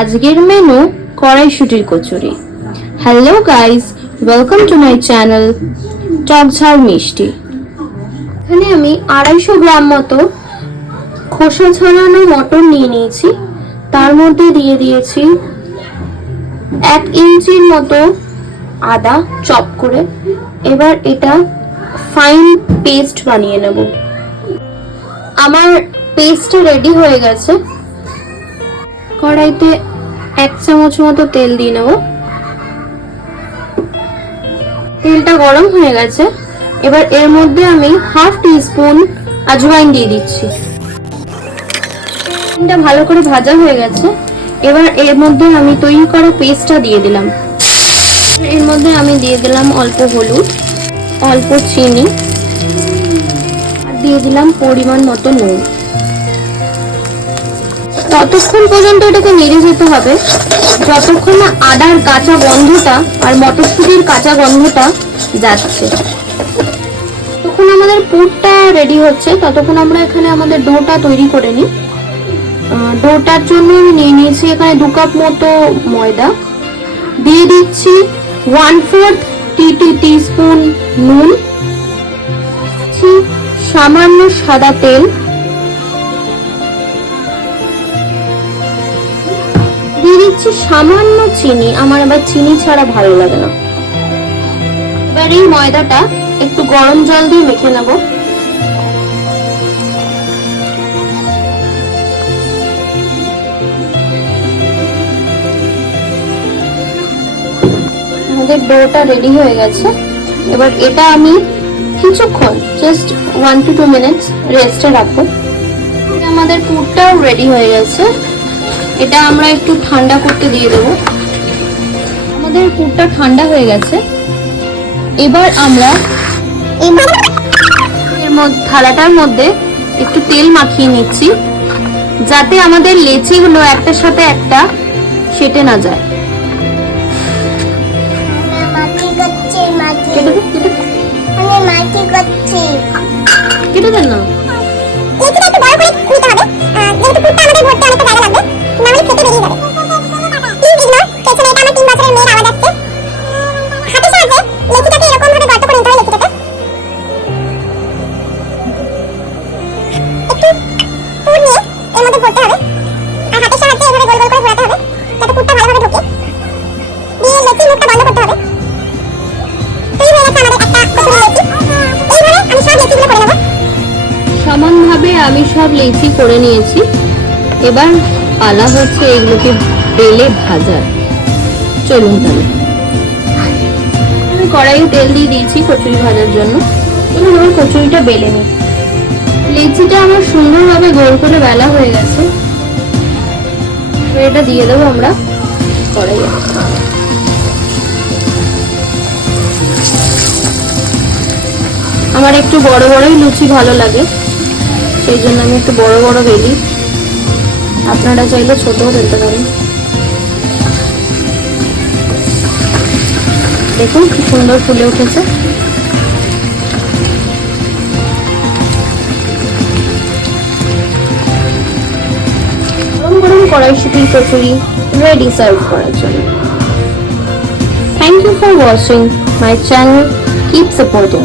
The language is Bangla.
আজকের মেনু কড়াইশুঁটির কচুরি। Hello guys, welcome to my channel Tok Jhal Mishti. এখানে আমি 250 গ্রাম মতো খোসা ছাড়ানো মটর নিয়ে নিয়েছি। তার মধ্যে দিয়ে দিয়েছি 1 ইঞ্চির মতো আদা চপ করে। এবার এটা ফাইন পেস্ট বানিয়ে নেব। আমার পেস্টটা রেডি হয়ে গেছে। কড়াইতে 1 চামচ মতো তেল দিয়ে নেব। তেলটা গরম হয়ে গেছে। এবার এর মধ্যে আমি 1/2 টিস্পুন আজওয়াইন দিয়ে দিচ্ছি। এটা ভালো করে ভাজা হয়ে গেছে। এবার এর মধ্যে আমি তৈরি করা পেস্টটা দিয়ে দিলাম। এর মধ্যে আমি দিয়ে দিলাম অল্প হলুদ, অল্প চিনি, আর দিয়ে দিলাম পরিমাণ মতো নুন। ততক্ষণ পর্যন্ত এটাকে নেড়ে যেতে হবে যতক্ষণ না আদার কাঁচা গন্ধটা আর মটরশুঁটির কাঁচা গন্ধটা যাচ্ছে। তখন আমাদের পুরটা রেডি হচ্ছে, ততক্ষণ আমরা এখানে আমাদের ডোটা তৈরি করে নিই। ডোটার জন্য আমি নিয়ে নিয়েছি এখানে 2 কাপ মতো ময়দা, দিয়ে দিচ্ছি 1/4 টিস্পুন নুন, সামান্য সাদা তেল, দিয়ে দিচ্ছি সামান্য চিনি। আমার আবার চিনি ছাড়া ভালো লাগে না। এবার এই ময়দাটা একটু গরম জল দিয়ে মেখে নেব। আমাদের ডোটা রেডি হয়ে গেছে। এবার এটা আমি কিছুক্ষণ জাস্ট 1 to 2 মিনিটস রেস্টে রাখবো। আমাদের পুরটাও রেডি হয়ে গেছে। এটা আমরা একটু ঠান্ডা করতে দিয়ে দেবো। আমাদের পুরটা ঠান্ডা হয়ে গেছে। এবার আমরা থালাটার মধ্যে একটু তেল মাখিয়ে নিচ্ছি, যাতে আমাদের লেচিগুলো একটার সাথে একটা সেটে না যায়। কেটে দেন না। সমানভাবে আমি সব লেচি করে নিয়েছি। এবার পালা হচ্ছে এগুলোকে বেলে ভাজার। চলুন তাহলে। আমি কড়াইয়ে তেল দিয়ে দিয়েছি কচুরি ভাজার জন্য। এবার আমার কচুরিটা বেলে নিই। লেচিটা আমার সুন্দরভাবে গোল করে বেলা হয়ে গেছে। এটা দিয়ে দেবো আমরা কড়াইয়ে। আমার একটু বড় বড়ই লুচি ভালো লাগে, সেই জন্য আমি একটু বড় বড় বেলি। আপনারা চাইলে ছোটও বেলতে পারেন। দেখুন কি সুন্দর ফুলে উঠেছে। গরম গরম কড়াইশুঁটির কচুরি রেডি সার্ভ করার জন্য। Thank you for watching my channel. Keep supporting.